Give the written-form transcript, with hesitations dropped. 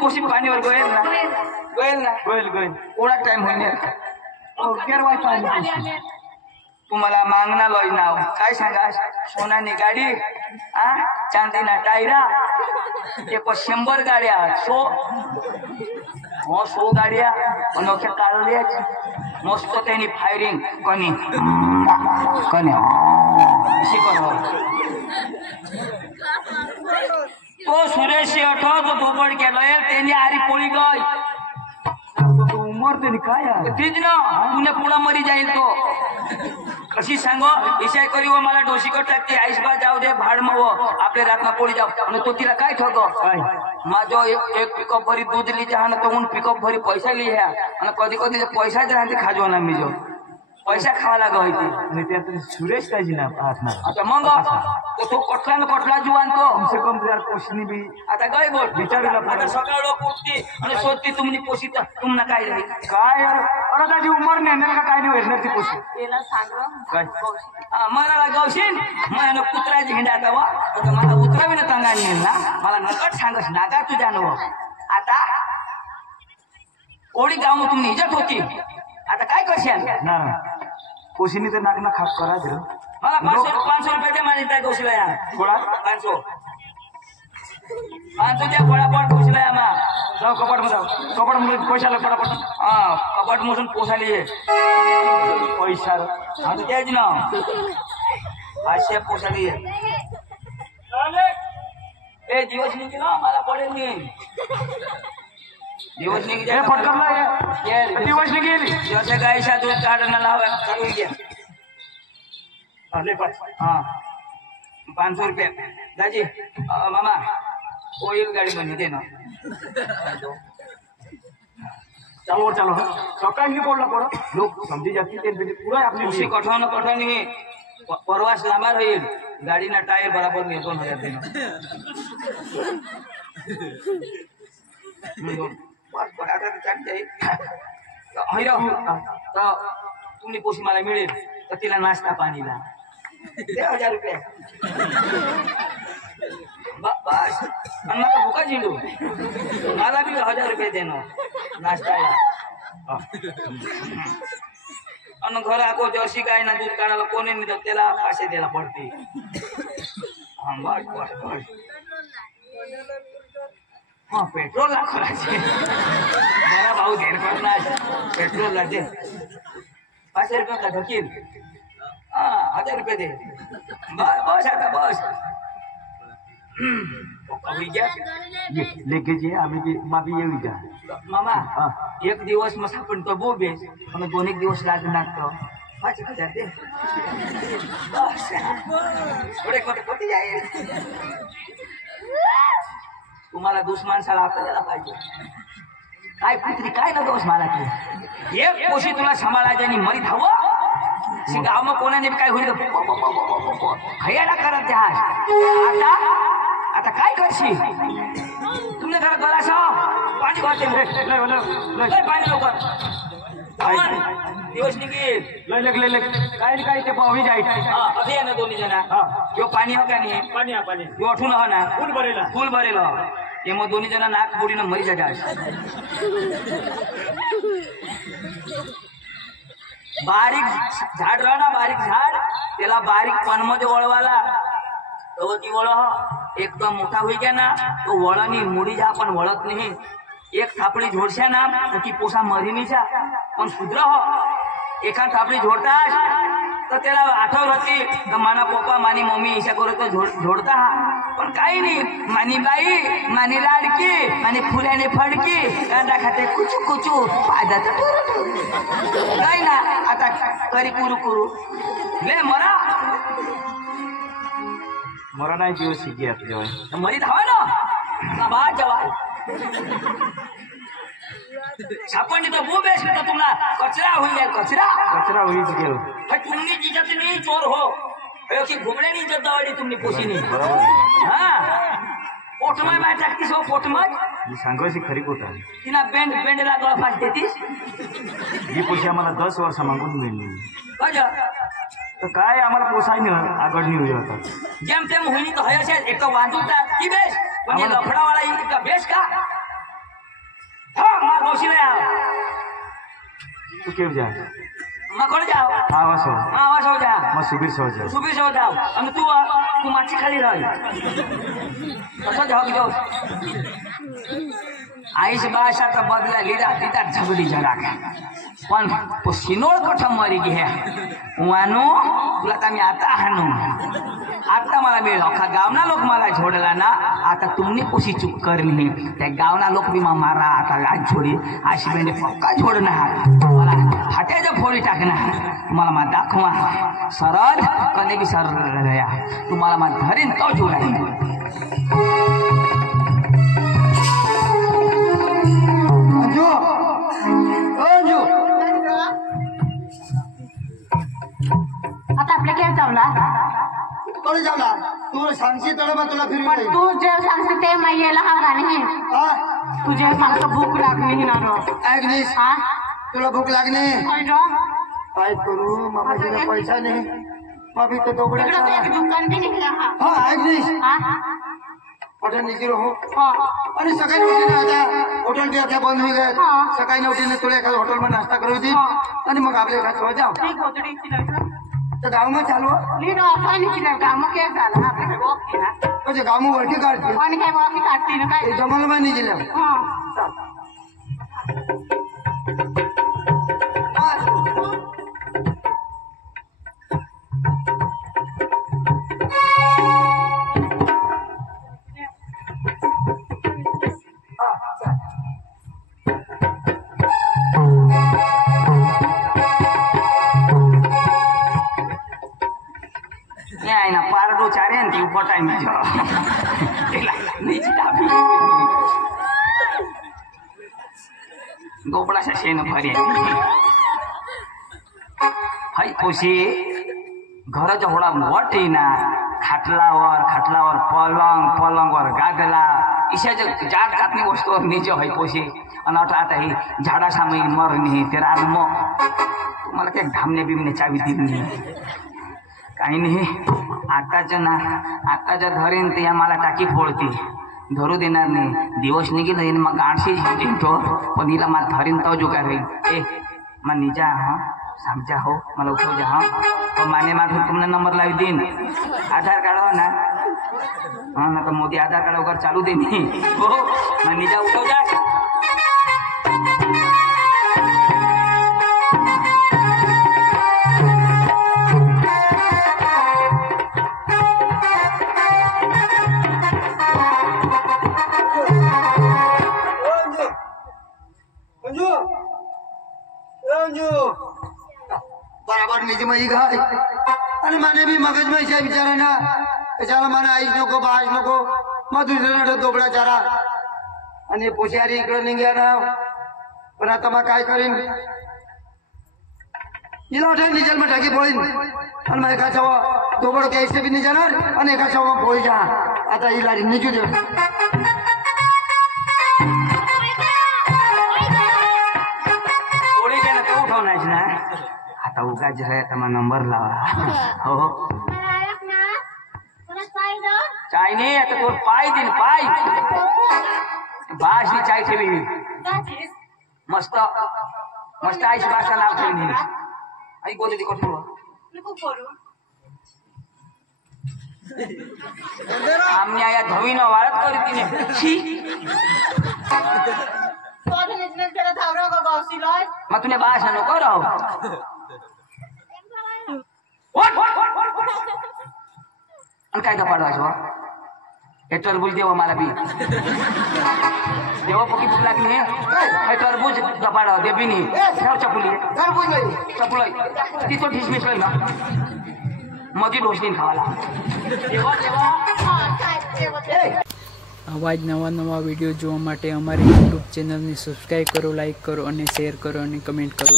पोशी पाणीवर गोयल ना गोयल ना गोयल गोयल ओढा टाइम होईल केरवाय पाणी तुम्हाला मागना लय नाव काय सांगा सोनानी गाडी चांदीना टायरा एक 100 गाड्या 100 गाड्या अनोख्या काढल्या मस्त त्यांनी फायरिंग कनी कनी तो सुरेश शेठ तो धोबड केलाय त्यांनी आरी पोळी गय उमर त्यांनी काय तीच ना पुणे पुढे मरी जाईल तो कशी सांगो इशाय करी व मला डोशीकट टाकते आईसबा जाऊ दे भाड मव आपले रातना पोळी जाऊ आणि तो तिला काय ठगो माझो एक पिकअप भरी दूध ली जहान तो उन पिकअप भरी पैसा ली है आणि कधी कधी पैसा जहान खाजो ना मी जो पैसा खावा लागा होती सुरेश काय ना अच्छा मग तो कटला जुवान तो हमसे कम यार पोषणी भी आता गय बोल विचारला आता सकाळ लोक उठती आणि सोडती तुम्ही पोषित तुम्हाला काय रे काय अरे दादी उमर नेणार का काय नाही वेचणार ती पोषी त्याला सांग काय मला गवशीन मला कुत्राची हिंडाता वा आता मला उतरावी ना तंगाने नेल ना मला नकट सांगस नागा तुझ्या नो आता ओडी गाव तुम्ही इज्जत होती आता काय करशाल ना पोषणी तर नाक ना खाप करा दे मला 500 रुपये दे माझी त्या गोशीला या थोडा 500 त्या फळापट गोशीला या मा जाऊ कपाट मध्ये कपाट मध्ये पैसा ला फटाफट कपाट मोजून पोसाली पैसा आता द्यायची ना 500 पोसाली ए दिवस निघी ना मला पडेल नाही दिवस निघी दिवस निघेल जसे गायशा दूध काढणं लावा करून घ्या हाँ 500 रुपये दाजी मामा ऑयल गाड़ी बनी देना चलो चलो सकाळ ही बोलला पडो लोक समजी जातील ते पुरा आपली उशी कठवण कठवणी परवास लांबा राहील गाडीना टायर बराबर मी 2000 देना बस पण आता चाट जाईल तर तुम्ही पोशी मला मिळेल तर तिला नाश्ता पाणीला 1000 रुपये बस आणि मला भुका झेंडू मला बी 1000 रुपये देणं नाश्ताला आणि घर आको जर्सी गाय ना दूध काढायला कोणी नाही तर त्याला 500 द्यायला पडते बस बस बस हाँ पेट्रोल ला करायचे जरा भाऊ घेर करणार पेट्रोल ला दे 500 रुपये का ढकील 1000 रुपये दे बस आता बस लेके जे आम्ही माबी येऊ जा मामा एक दिवस मग आपण तो बोबेस आणि 2 दिवस लागणार तो 5000 दे बस थोडे कोटी जाईल तुम्हाला दुश्मनाला आपल्याला पाहिजे काय पुत्री काय ना दोष मला तू एक पोशी तुला सांभाळायची आणि मरी धावं गाव मग कोणाने काय होईल खयाला करत द्या आता आता काय करशील तुमने जरा गलासा पाणी भरते पाणी लवकर दिवस निघेल लय काय ते पाहुणी जायचं अभि आहे ना 2 जण यो पाणी हो का नाही पाणी यो अठून हो ना फुल भरेल ते मग 2 जण नाक बुडीनं मरी जातात बारीक झाड रहा ना बारीक झाड त्याला बारीक पणमध्ये वळवाला तो ती वळ एकदम मोठा होई गया ना तो वळणी मुडी जा पण वळत नाही एक थापडी झोडशा ना तर ती पोसा मरीनीचा पण शुद्र हो एका थापडी झोडतास तर त्याला आठव राहते तर माना पप्पा मानी मम्मी ईशा करत झोडता पण काही नाही मानी बाई मानी लाडकी मानी फुल्याने फडकी कांदा खाते कुचू कुचू पायदा काही ना आता करी कुरू ले मरा नाही दिवस शिकी आपल्या मरी धावा ना बा जवाय सापडली तर वो बेस तो तुम्हाला कचरा होईल कचरा होईल गेलो तुम्ही जिजात नाही चोर हो की घुमणे नाही इज्जत दावडी तुम्ही पोशीनी पोटमाय बाय टाकतीस हो पोटमाय मी सांगायची खरी गोष्ट आहे तिला बेंड लागला फास देतीस ही पोशी आम्हाला 10 वर्ष मागून मिळली तर काय आम्हाला पोसाय नाही आगडणी होई होता जेम तेम होईनी तो हयसे एक तो वांजुता की बेस म्हणजे लफडावाला इतका बेस का तू केव जा मैं कोण जाओ आवाज हो आवाज हो जा मैं सुबीर सो जा सुबीर सो जाओ आणि तू माची खाली राह कसं जाऊ की जाऊ आईस भाषाचा बदला लिदा तिथं झगडी झडाक पण तो सिनोळ कठं मरी गे वानो तुला तर मी आता हाणू आता मला वेळ अख्खा गावना लोक मला झोडला ना आता तुम्ही कशी चूक करणी त्या गावना लोक बी मारा आता आज झोडी अशी बेंडे पक्का झोडणार मला फाट्याच्या फोडी टाकणार तुम्हाला मा दाखवा सरळ कधी बी सरळ या तुम्हाला मा धरीन तो जोड आहे आता आपल्या काय चावला थोडे जावला तू सांगशी तर मग तुला फिरवून पण तू जे सांगते ते मैयाला हा गाणे तुझे मला भूक लागली ना ऐकलीस हा तुला भूक लागणे काय काय करू मामाजीला पैसा नाही मग तो दोघडाचा दुकान भी निघला हा ऐकलीस हा हॉटेल निघलो हो हा आणि सकाळी उठीने आता हॉटेल बी आता बंद होई गए हा. सकाळी उठीने तुला एखाद्या हॉटेलमध्ये नाश्ता करू होती आणि मग आपल्या घरात जाऊ ठीक होतडी चिलर तर गावમાં ચાલવો लीड ऑफर चिलर काम काय झालं आपल्याकडे वॉक केला म्हणजे गावમાં वळखी काढते आणि काय वॉक काढते ना काय जमालમાં नाही दिलं हा ना पारडो चारे ती उपटाय माझ्या गोपडाशा शेण फरी हाय पोशी घराच्या होडा मोठी ना खाटलावर पलंगवर गागला इशाच्या जात जातनी वस्तूवर नीचे हाय पोशी आणि आता ही झाडा सामई मरणी ते राम तुम्हाला काही धामणे बिमणे चावी दिली काही नाही आताच्या धरीन ते मला टाकी फोडते धरू देणार नाही दिवस निघेल मग गाडशी झेंटो पण हिला मला धरीन तो जो काय होईल ए मग निजा हा समजा हो मला उठव जा हा तो माने मागून तुम्हाला नंबर लावी देईन आधार कार्ड हो ना हा ना तर मोदी आधार कार्ड वगैरे चालू दे मी हो मग निजा उठव जा बराबर निजी मई घाय आणि माने बी मगज मैसा बिचारा ना त्याच्याला मला आईच नको बाज नको मग दुसऱ्या दोबडा चारा आणि पोशारी इकडे निघ्या ना पण आता मग काय करीन हिला उठा निजाल मग टाकी पोळीन आणि मग एका छावा दोबड घ्यायचे बी नाही जाणार आणि एका छावा पोळी जा आता हिला निजू दे ना आता उगा जे आहे मग नंबर लावा हो चाय नाही आता तो पाय दिन पाय भाषी चाय ठेवी मस्त मस्त आईची भाषा नाव ठेवली आई बोलते कठोर आम्ही आया धवीन वाळत करी तिने मग तुने भाषा नको राहू आणि काय दपाडवायचं हे टरबूज देवा मला बी देवा पकी भूक लागली हे टरबूज दपाडाव दे बी नाही ठेव चपुली चपुल ती तो ढीस मिसळ ना मधी ढोसली खावाला આવા જ નવા વિડીયો જોવા માટે અમારી યુટ્યુબ ચેનલને સબસ્ક્રાઈબ કરો, લાઈક કરો અને શેર કરો અને કમેન્ટ કરો.